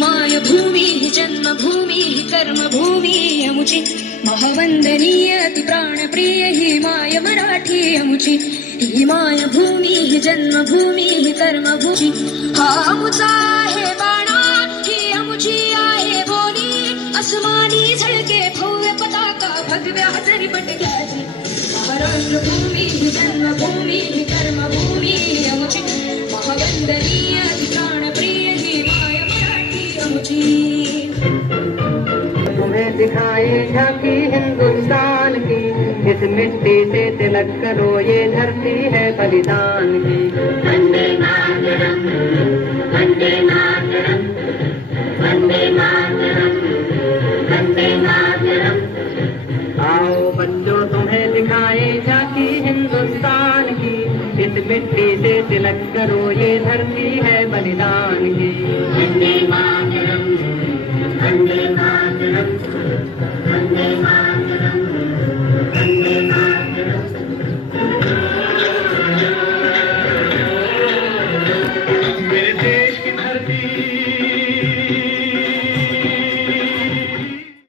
माय भूमी ही जन्मभूमी ही कर्मभूमी अमुची महावंदनीय ती प्राणप्रिय ही माय मराठी अमुची ही माय भूमी ही जन्मभूमी ही कर्मभूमी हा अमुचा आहे बाणा ही अमुची आहे बोली अस्मानी झळके भव्य पताका भगव्या हजरी पटक्याची महाराष्ट्र भूमी ही जन्मभूमी ही कर्मभूमी अमुची महावंदनीय ती प्राणप्रिय ही माय मराठी अमुची तुम्हें दिखाई झांकी हिंदुस्तान की इस मिट्टी से तिलक करो ये धरती है बलिदान की वंदे मातरम वंदे मातरम